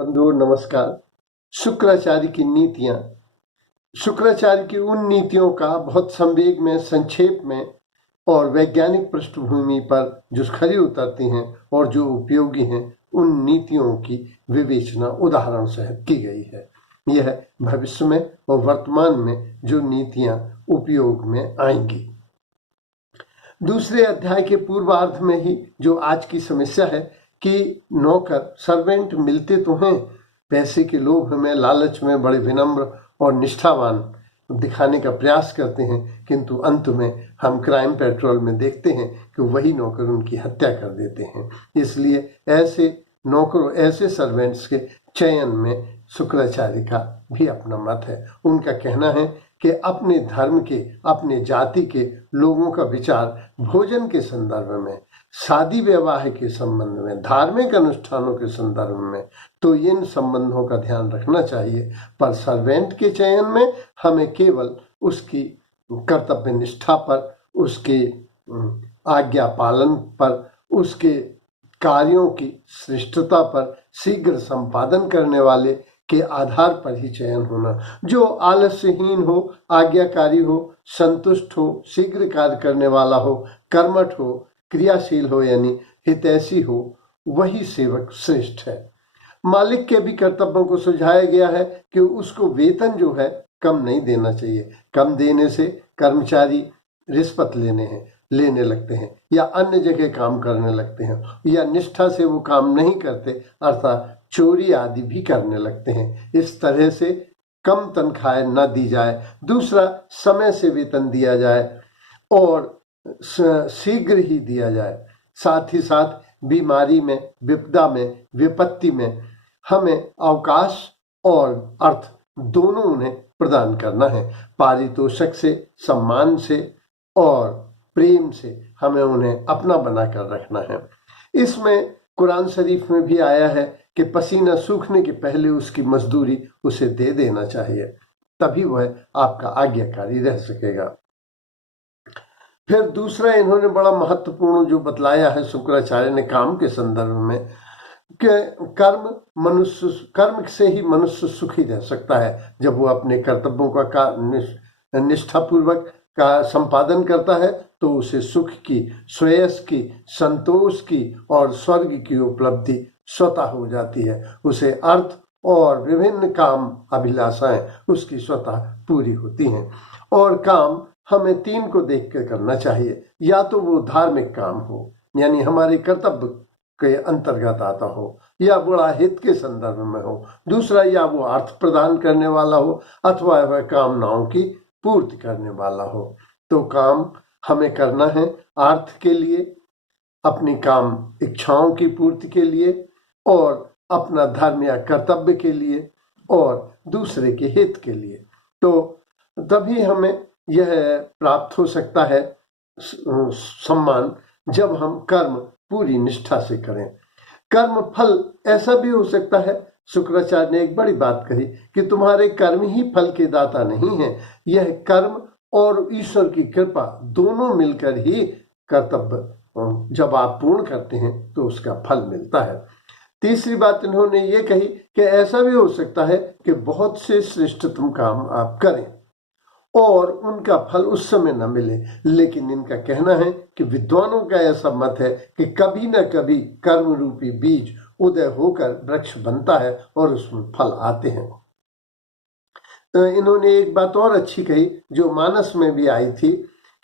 बंधु नमस्कार। शुक्राचार्य की नीतियां। शुक्राचार्य की उन नीतियों का बहुत संवेग में, संक्षेप में और वैज्ञानिक पृष्ठभूमि पर जो खरी उतरती हैं और जो उपयोगी हैं, उन नीतियों की विवेचना उदाहरण सहित की गई है। यह भविष्य में और वर्तमान में जो नीतियां उपयोग में आएंगी। दूसरे अध्याय के पूर्वार्ध में ही जो आज की समस्या है कि नौकर, सर्वेंट मिलते तो हैं, पैसे के लोभ में, लालच में बड़े विनम्र और निष्ठावान दिखाने का प्रयास करते हैं, किंतु अंत में हम क्राइम पेट्रोल में देखते हैं कि वही नौकर उनकी हत्या कर देते हैं। इसलिए ऐसे नौकरों, ऐसे सर्वेंट्स के चयन में शुक्राचार्य का भी अपना मत है। उनका कहना है कि अपने धर्म के, अपने जाति के लोगों का विचार भोजन के संदर्भ में, शादी विवाह के संबंध में, धार्मिक अनुष्ठानों के संदर्भ में, तो इन संबंधों का ध्यान रखना चाहिए। पर सर्वेंट के चयन में हमें केवल उसकी कर्तव्य निष्ठा पर, उसके आज्ञा पालन पर, उसके कार्यों की श्रेष्ठता पर, शीघ्र संपादन करने वाले के आधार पर ही चयन होना। जो आलस्यहीन हो, आज्ञाकारी हो, संतुष्ट हो, शीघ्र कार्य करने वाला हो, कर्मठ हो, क्रियाशील हो यानी हितैषी हो, वही सेवक श्रेष्ठ है। मालिक के भी कर्तव्यों को सुझाया गया है कि उसको वेतन जो है कम नहीं देना चाहिए। कम देने से कर्मचारी रिश्वत लेने लगते हैं या अन्य जगह काम करने लगते हैं, या निष्ठा से वो काम नहीं करते, अर्थात चोरी आदि भी करने लगते हैं। इस तरह से कम तनख्वाह न दी जाए। दूसरा, समय से वेतन दिया जाए और शीघ्र ही दिया जाए। साथ ही साथ बीमारी में, विपदा में, विपत्ति में हमें अवकाश और अर्थ दोनों उन्हें प्रदान करना है। पारितोषिक से, सम्मान से और प्रेम से हमें उन्हें अपना बनाकर रखना है। इसमें कुरान शरीफ में भी आया है कि पसीना सूखने के पहले उसकी मजदूरी उसे दे देना चाहिए, तभी वह आपका आज्ञाकारी रह सकेगा। फिर दूसरा इन्होंने बड़ा महत्वपूर्ण जो बतलाया है शुक्राचार्य ने काम के संदर्भ में, कि कर्म से ही मनुष्य सुखी रह सकता है। जब वो अपने कर्तव्यों का निष्ठापूर्वक का संपादन करता है तो उसे सुख की, श्रेयस की, संतोष की और स्वर्ग की उपलब्धि स्वतः हो जाती है। उसे अर्थ और विभिन्न काम अभिलाषाएं उसकी स्वतः पूरी होती हैं। और काम हमें तीन को देख कर करना चाहिए। या तो वो धार्मिक काम हो, यानी हमारे कर्तव्य के अंतर्गत आता हो, या बड़ा हित के संदर्भ में हो। दूसरा, या वो अर्थ प्रदान करने वाला हो अथवा वह कामनाओं की पूर्ति करने वाला हो। तो काम हमें करना है अर्थ के लिए, अपनी काम इच्छाओं की पूर्ति के लिए, और अपना धर्म या कर्तव्य के लिए, और दूसरे के हित के लिए। तो तभी हमें यह प्राप्त हो सकता है सम्मान, जब हम कर्म पूरी निष्ठा से करें। कर्म फल ऐसा भी हो सकता है, शुक्राचार्य ने एक बड़ी बात कही कि तुम्हारे कर्म ही फल के दाता नहीं है। यह कर्म और ईश्वर की कृपा दोनों मिलकर ही कर्तव्य जब आप पूर्ण करते हैं तो उसका फल मिलता है। तीसरी बात इन्होंने ये कही कि ऐसा भी हो सकता है कि बहुत से श्रेष्ठतम काम आप करें और उनका फल उस समय न मिले, लेकिन इनका कहना है कि विद्वानों का ऐसा मत है कि कभी न कभी कर्म रूपी बीज उदय होकर वृक्ष बनता है और उसमें फल आते हैं। इन्होंने एक बात और अच्छी कही जो मानस में भी आई थी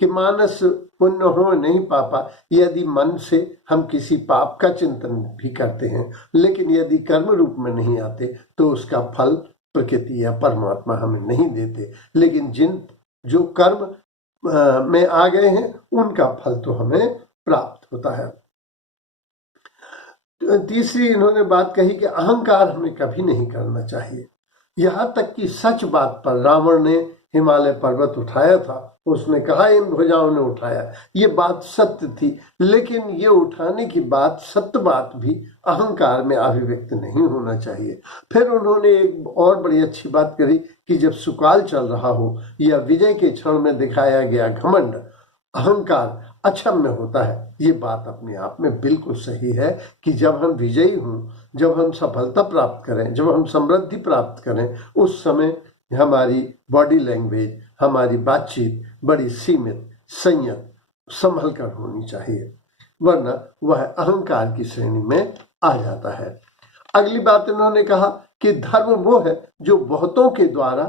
कि मानस पुण्य हो नहीं पापा। यदि मन से हम किसी पाप का चिंतन भी करते हैं, लेकिन यदि कर्म रूप में नहीं आते तो उसका फल प्रकृति या परमात्मा हमें नहीं देते। लेकिन जो कर्म में आ गए हैं उनका फल तो हमें प्राप्त होता है। तीसरी इन्होंने बात कही कि अहंकार हमें कभी नहीं करना चाहिए। यहाँ तक कि सच बात पर रावण ने हिमालय पर्वत उठाया था, उसने कहा इन भुजाओं ने उठाया, ये बात सत्य थी, लेकिन ये उठाने की बात, सत्य बात भी अहंकार में अभिव्यक्त नहीं होना चाहिए। फिर उन्होंने एक और बड़ी अच्छी बात कही कि जब सुकाल चल रहा हो या विजय के क्षण में दिखाया गया घमंड, अहंकार अक्षम्य होता है। ये बात अपने आप में बिल्कुल सही है कि जब हम विजयी हों, जब हम सफलता प्राप्त करें, जब हम समृद्धि प्राप्त करें, उस समय हमारी बॉडी लैंग्वेज, हमारी बातचीत बड़ी सीमित, संयत, संभल कर होनी चाहिए, वरना वह अहंकार की श्रेणी में आ जाता है। अगली बात इन्होंने कहा कि धर्म वो है जो बहुतों के द्वारा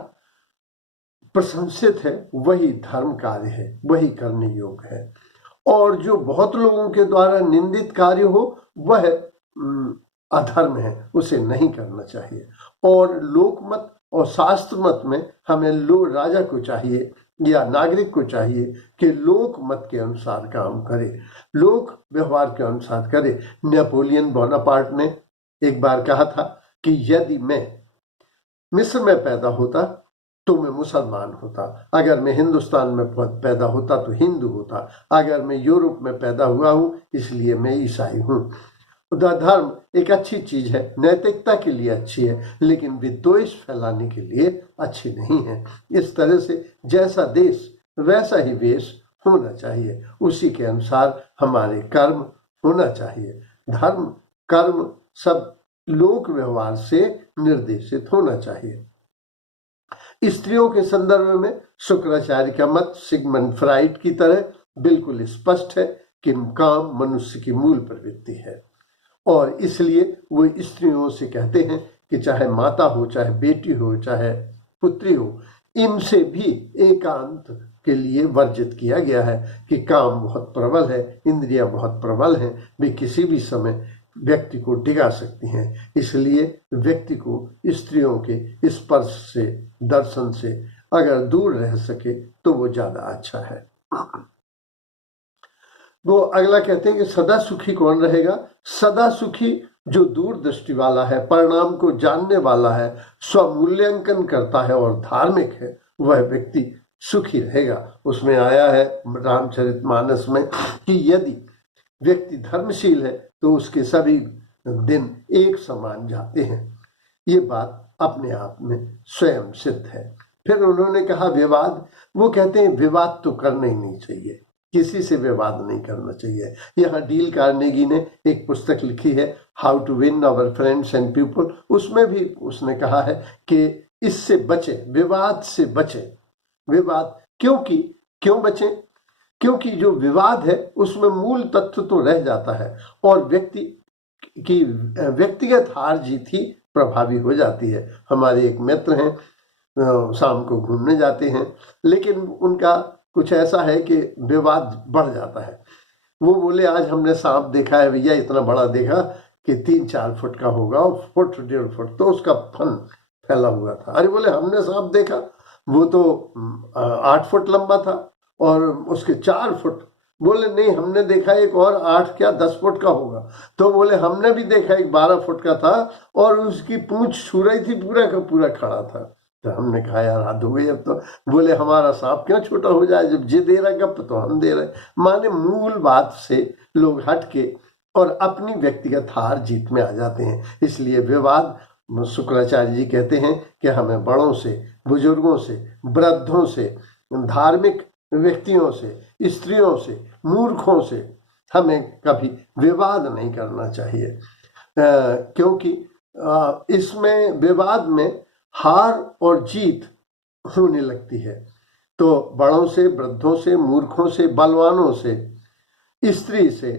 प्रशंसित है, वही धर्म कार्य है, वही करने योग्य है। और जो बहुत लोगों के द्वारा निंदित कार्य हो वह अधर्म है, उसे नहीं करना चाहिए। और लोकमत और शास्त्र मत में हमें राजा को चाहिए या नागरिक को चाहिए कि लोक मत के अनुसार काम करे, लोक व्यवहार के अनुसार करे। नेपोलियन बोनापार्ट ने एक बार कहा था कि यदि मैं मिस्र में पैदा होता तो मैं मुसलमान होता, अगर मैं हिंदुस्तान में पैदा होता तो हिंदू होता, अगर मैं यूरोप में पैदा हुआ हूं इसलिए मैं ईसाई हूं। धर्म एक अच्छी चीज है, नैतिकता के लिए अच्छी है, लेकिन विद्वेष फैलाने के लिए अच्छी नहीं है। इस तरह से जैसा देश वैसा ही वेश होना चाहिए, उसी के अनुसार हमारे कर्म होना चाहिए। धर्म कर्म सब लोक व्यवहार से निर्देशित होना चाहिए। स्त्रियों के संदर्भ में शुक्राचार्य का मत सिगमंड फ्राइड की तरह बिल्कुल स्पष्ट है कि काम मनुष्य की मूल प्रवृत्ति है, और इसलिए वो स्त्रियों से कहते हैं कि चाहे माता हो, चाहे बेटी हो, चाहे पुत्री हो, इनसे भी एकांत के लिए वर्जित किया गया है कि काम बहुत प्रबल है, इंद्रियां बहुत प्रबल हैं, वे किसी भी समय व्यक्ति को डिगा सकती हैं। इसलिए व्यक्ति को स्त्रियों के स्पर्श से, दर्शन से अगर दूर रह सके तो वो ज्यादा अच्छा है। वो अगला कहते हैं कि सदा सुखी कौन रहेगा? सदा सुखी जो दूरदृष्टि वाला है, परिणाम को जानने वाला है, स्वमूल्यांकन करता है और धार्मिक है, वह व्यक्ति सुखी रहेगा। उसमें आया है रामचरितमानस में कि यदि व्यक्ति धर्मशील है तो उसके सभी दिन एक समान जाते हैं। ये बात अपने आप में स्वयं सिद्ध है। फिर उन्होंने कहा विवाद, वो कहते हैं विवाद तो करना ही नहीं चाहिए, किसी से विवाद नहीं करना चाहिए। यहाँ डील कार्नेगी ने एक पुस्तक लिखी है, how to win our friends and people, उसमें भी उसने कहा है कि इससे बचे, विवाद से बचे। विवाद क्यों बचे? क्योंकि जो विवाद है उसमें मूल तत्व तो रह जाता है और व्यक्ति की व्यक्तिगत हार जीत ही प्रभावी हो जाती है। हमारे एक मित्र हैं, शाम को घूमने जाते हैं, लेकिन उनका कुछ ऐसा है कि विवाद बढ़ जाता है। वो बोले आज हमने सांप देखा है भैया, इतना बड़ा देखा कि 3-4 फुट का होगा और 1.5 फुट तो उसका फन फैला हुआ था। अरे बोले हमने सांप देखा, वो तो 8 फुट लंबा था और उसके 4 फुट। बोले नहीं, हमने देखा एक और 8 क्या 10 फुट का होगा। तो बोले हमने भी देखा एक 12 फुट का था और उसकी पूंछ छू रही थी, पूरा का पूरा खड़ा था। तो हमने कहा यार हद हो गई अब तो। बोले हमारा सांप क्यों छोटा हो जाए, जब जे दे रहा गप तो हम दे रहे। माने मूल बात से लोग हट के और अपनी व्यक्तिगत हार जीत में आ जाते हैं। इसलिए विवाद, शुक्राचार्य जी कहते हैं कि हमें बड़ों से, बुजुर्गों से, वृद्धों से, धार्मिक व्यक्तियों से, स्त्रियों से, मूर्खों से हमें कभी विवाद नहीं करना चाहिए, क्योंकि इसमें विवाद में हार और जीत होने लगती है। तो बड़ों से, वृद्धों से, मूर्खों से, बलवानों से, स्त्री से,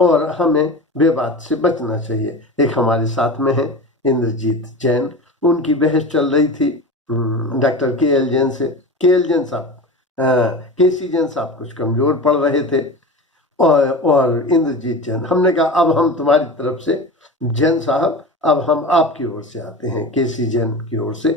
और हमें विवाद से बचना चाहिए। एक हमारे साथ में है इंद्रजीत जैन, उनकी बहस चल रही थी डॉक्टर के.एल. जैन से। के.एल. जैन साहब, केसी जैन साहब कुछ कमजोर पड़ रहे थे और इंद्रजीत जैन, हमने कहा अब हम तुम्हारी तरफ से जैन साहब, अब हम आपकी ओर से आते हैं, केसी जैन की ओर से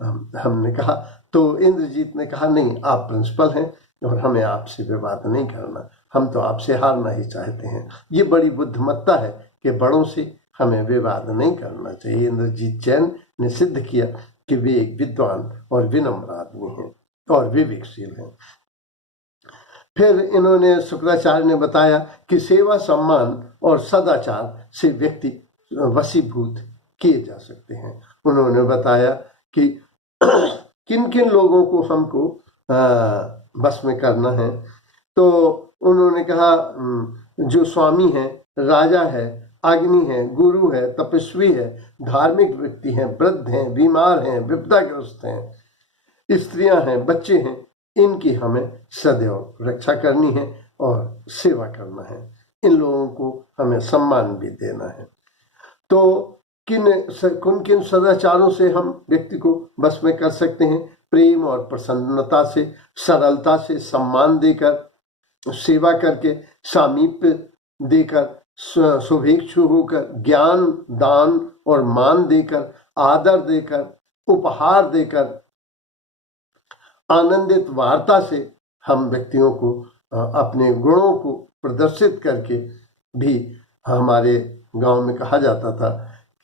हमने कहा। तो इंद्रजीत ने कहा नहीं, आप प्रिंसिपल हैं और हमें आपसे विवाद नहीं करना, हम तो आपसे हारना ही चाहते हैं। ये बड़ी बुद्धिमत्ता है कि बड़ों से हमें विवाद नहीं करना चाहिए। इंद्रजीत जैन ने सिद्ध किया कि वे एक विद्वान और विनम्र आदमी हैं और विवेकशील हैं। फिर इन्होंने, शुक्राचार्य ने बताया कि सेवा, सम्मान और सदाचार से व्यक्ति वशीभूत किए जा सकते हैं। उन्होंने बताया कि किन किन लोगों को हमको बस में करना है। तो उन्होंने कहा जो स्वामी है, राजा है, अग्नि है, गुरु है, तपस्वी है, धार्मिक व्यक्ति हैं, वृद्ध हैं, बीमार हैं, विपदाग्रस्त हैं, स्त्रियां हैं, बच्चे हैं, इनकी हमें सदैव रक्षा करनी है और सेवा करना है। इन लोगों को हमें सम्मान भी देना है। तो किन किन सदाचारों से हम व्यक्ति को बस में कर सकते हैं? प्रेम और प्रसन्नता से, सरलता से, सम्मान देकर, सेवा करके, सामीप्य देकर, शुभेच्छु होकर, ज्ञान, दान और मान देकर, आदर देकर, उपहार देकर, आनंदित वार्ता से हम व्यक्तियों को अपने गुणों को प्रदर्शित करके भी, हमारे गांव में कहा जाता था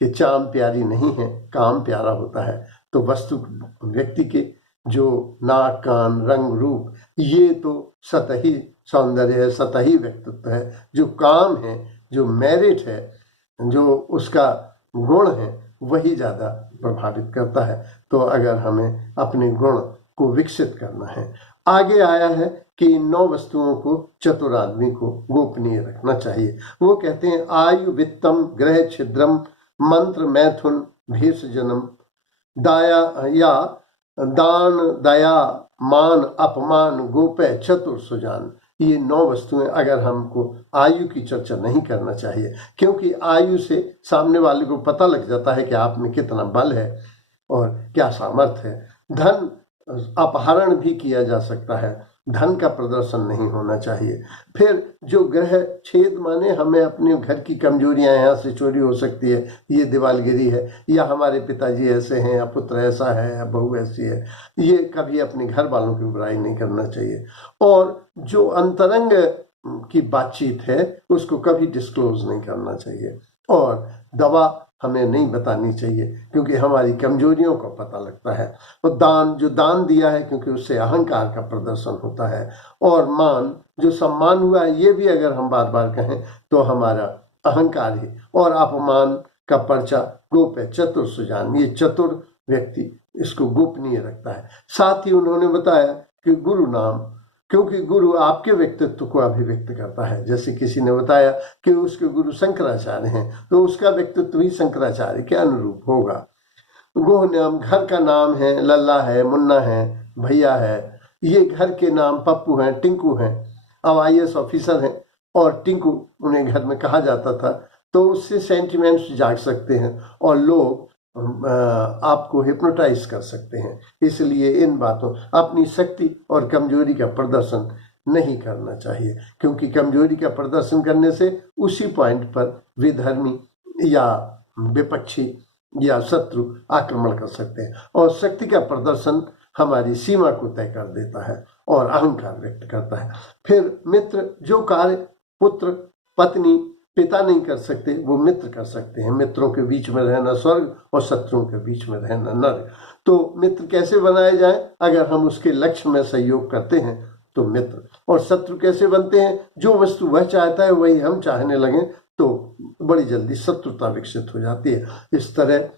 कि चाम प्यारी नहीं है, काम प्यारा होता है। तो वस्तु व्यक्ति के जो नाक, कान, रंग, रूप, ये तो सतही सौंदर्य है, सतही व्यक्तित्व है। जो काम है, जो मेरिट है, जो उसका गुण है, वही ज्यादा प्रभावित करता है। तो अगर हमें अपने गुण को विकसित करना है, आगे आया है कि इन 9 वस्तुओं को चतुर आदमी को गोपनीय रखना चाहिए। वो कहते हैं आयु, वित्तम, ग्रह, छिद्रम, मंत्र, मैथुन, भेष, जन्म, दाया या दान, दया, मान, अपमान, गोपय, चतुर, सुजान। ये 9 वस्तुएं अगर हमको आयु की चर्चा नहीं करना चाहिए, क्योंकि आयु से सामने वाले को पता लग जाता है कि आप में कितना बल है और क्या सामर्थ्य है। धन अपहरण भी किया जा सकता है, धन का प्रदर्शन नहीं होना चाहिए। फिर जो ग्रह छेद माने हमें अपने घर की कमजोरियां, यहाँ से चोरी हो सकती है, ये दीवालगिरी है, या हमारे पिताजी ऐसे हैं, या पुत्र ऐसा है, या बहू ऐसी है, ये कभी अपने घर वालों की बुराई नहीं करना चाहिए। और जो अंतरंग की बातचीत है उसको कभी डिस्क्लोज नहीं करना चाहिए। और दवा हमें नहीं बतानी चाहिए, क्योंकि हमारी कमजोरियों का पता लगता है। और दान, जो दान दिया है, क्योंकि उससे अहंकार का प्रदर्शन होता है। और मान, जो सम्मान हुआ है, ये भी अगर हम बार बार कहें तो हमारा अहंकार ही। और अपमान का पर्चा गोप्य, चतुर, सुजान, ये चतुर व्यक्ति इसको गोपनीय रखता है। साथ ही उन्होंने बताया कि गुरु नाम, क्योंकि गुरु आपके व्यक्तित्व को अभिव्यक्त करता है। जैसे किसी ने बताया कि उसके गुरु शंकराचार्य हैं, तो उसका व्यक्तित्व भी शंकराचार्य के अनुरूप होगा। गोह नाम, घर का नाम है, लल्ला है, मुन्ना है, भैया है, ये घर के नाम पप्पू हैं, टिंकू हैं। अब IAS ऑफिसर हैं और टिंकू उन्हें घर में कहा जाता था, तो उससे सेंटिमेंट्स जाग सकते हैं और लोग आपको हिप्नोटाइज कर सकते हैं। इसलिए इन बातों, अपनी शक्ति और कमजोरी का प्रदर्शन नहीं करना चाहिए, क्योंकि कमजोरी का प्रदर्शन करने से उसी पॉइंट पर विधर्मी या विपक्षी या शत्रु आक्रमण कर सकते हैं। और शक्ति का प्रदर्शन हमारी सीमा को तय कर देता है और अहंकार व्यक्त करता है। फिर मित्र, जो कार्य पुत्र, पत्नी, पिता नहीं कर सकते, वो मित्र कर सकते हैं। मित्रों के बीच में रहना स्वर्ग और शत्रुओं के बीच में रहना नरक। तो मित्र कैसे बनाए जाए? अगर हम उसके लक्ष्य में सहयोग करते हैं तो मित्र। और शत्रु कैसे बनते हैं? जो वस्तु वह चाहता है वही हम चाहने लगे तो बड़ी जल्दी शत्रुता विकसित हो जाती है। इस तरह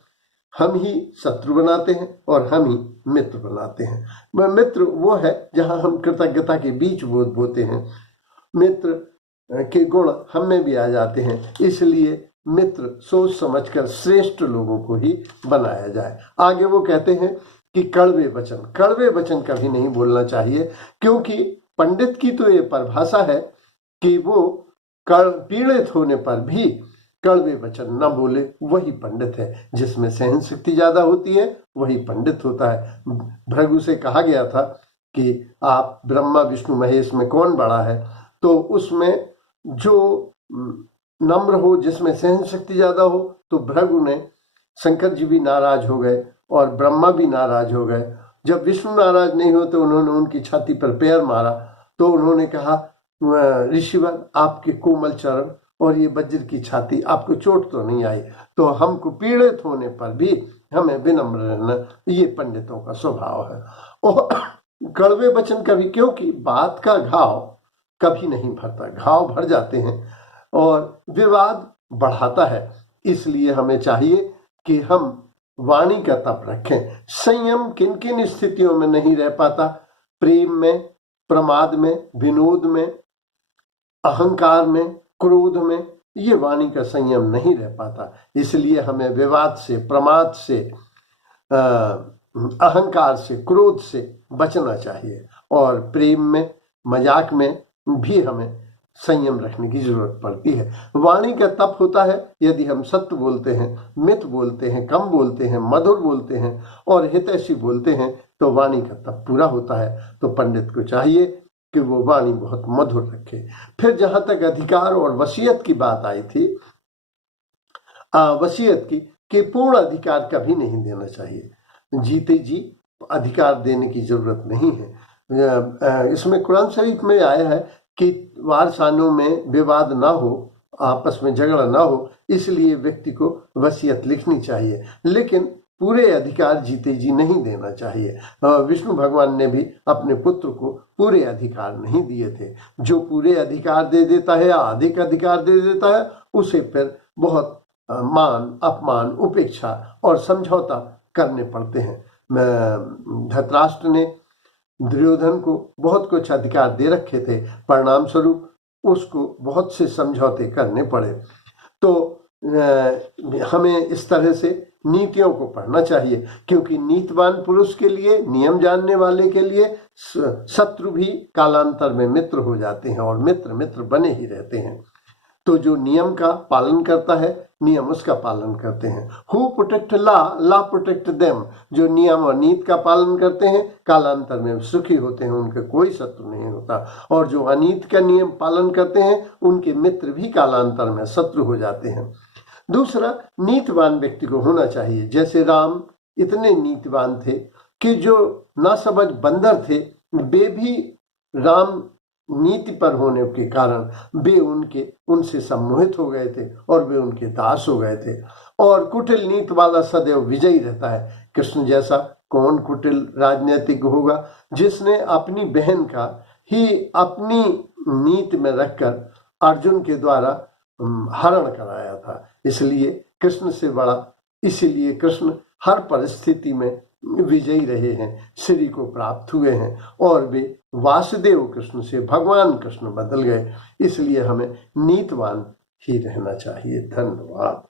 हम ही शत्रु बनाते हैं और हम ही मित्र बनाते हैं। मित्र वो है जहां हम कृतज्ञता के बीज बोते हैं। मित्र के गुण हम में भी आ जाते हैं। इसलिए मित्र सोच समझकर श्रेष्ठ लोगों को ही बनाया जाए। आगे वो कहते हैं कि कड़वे वचन कभी नहीं बोलना चाहिए, क्योंकि पंडित की तो ये परिभाषा है कि वो पीड़ित होने पर भी कड़वे वचन न बोले, वही पंडित है। जिसमें सहन शक्ति ज्यादा होती है वही पंडित होता है। भृगु से कहा गया था कि आप ब्रह्मा विष्णु महेश में कौन बड़ा है? तो उसमें जो नम्र हो, जिसमें सहन शक्ति ज्यादा हो, तो भृगु ने, शंकर जी भी नाराज हो गए और ब्रह्मा भी नाराज हो गए। जब विष्णु नाराज नहीं हो तो उन्होंने उनकी छाती पर पैर मारा। तो उन्होंने कहा, ऋषिवर, आपके कोमल चरण और ये वज्र की छाती, आपको चोट तो नहीं आई? तो हमको पीड़ित होने पर भी हमें विनम्र रहना, ये पंडितों का स्वभाव है। और कड़वे वचन कभी, क्योंकि बात का घाव कभी नहीं भरता, घाव भर जाते हैं और विवाद बढ़ाता है। इसलिए हमें चाहिए कि हम वाणी का तप रखें। संयम किन किन स्थितियों में नहीं रह पाता? प्रेम में, प्रमाद में, विनोद में, अहंकार में, क्रोध में ये वाणी का संयम नहीं रह पाता। इसलिए हमें विवाद से, प्रमाद से, अहंकार से, क्रोध से बचना चाहिए। और प्रेम में, मजाक में भी हमें संयम रखने की जरूरत पड़ती है। वाणी का तप होता है यदि हम सत्य बोलते हैं, मित बोलते हैं, कम बोलते हैं, मधुर बोलते हैं और हितैषी बोलते हैं तो वाणी का तप पूरा होता है। तो पंडित को चाहिए कि वो वाणी बहुत मधुर रखे। फिर जहां तक अधिकार और वसीयत की बात आई थी, वसीयत की कि पूर्ण अधिकार कभी नहीं देना चाहिए। जीते जी अधिकार देने की जरूरत नहीं है। इसमें कुरान शरीफ में आया है कि वारसानों में विवाद ना हो, आपस में झगड़ा ना हो, इसलिए व्यक्ति को वसीयत लिखनी चाहिए, लेकिन पूरे अधिकार जीते जी नहीं देना चाहिए। विष्णु भगवान ने भी अपने पुत्र को पूरे अधिकार नहीं दिए थे। जो पूरे अधिकार दे देता है या अधिक अधिकार दे देता है उसे फिर बहुत मान, अपमान, उपेक्षा और समझौता करने पड़ते हैं। धृतराष्ट्र ने दुर्योधन को बहुत कुछ अधिकार दे रखे थे, परिणाम स्वरूप उसको बहुत से समझौते करने पड़े। तो हमें इस तरह से नीतियों को पढ़ना चाहिए, क्योंकि नीतिवान पुरुष के लिए, नियम जानने वाले के लिए शत्रु भी कालांतर में मित्र हो जाते हैं और मित्र मित्र बने ही रहते हैं। तो जो नियम का पालन करता है, नियम उसका पालन करते हैं। Who protect law, law protect them. जो नियम और नीति का पालन करते हैं कालांतर में सुखी होते हैं, उनके कोई शत्रु नहीं होता। और जो अनीति का नियम पालन करते हैं उनके मित्र भी कालांतर में शत्रु हो जाते हैं। दूसरा, नीतिवान व्यक्ति को होना चाहिए। जैसे राम इतने नीतिवान थे कि जो नासमझ बंदर थे वे भी राम नीति पर होने के कारण वे उनसे सम्मोहित हो गए थे और वे उनके दास हो गए थे। और कुटिल नीति वाला सदैव विजयी रहता है। कृष्ण जैसा कौन कुटिल राजनीतिक होगा जिसने अपनी बहन का ही अपनी नीति में रखकर अर्जुन के द्वारा हरण कराया था। इसलिए कृष्ण हर परिस्थिति में विजयी रहे हैं, श्री को प्राप्त हुए हैं और वे वासुदेव कृष्ण से भगवान कृष्ण बदल गए। इसलिए हमें नीतिवान ही रहना चाहिए। धन्यवाद।